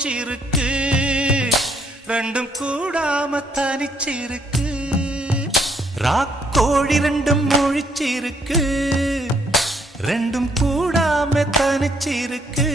மூச்சிருக்கு ரெண்டும் கூடாம தனிச்சிருக்கு ராக்கோழி ரெண்டும் முழிச்சிருக்கு ரெண்டும் கூடாம தனிச்சிருக்கு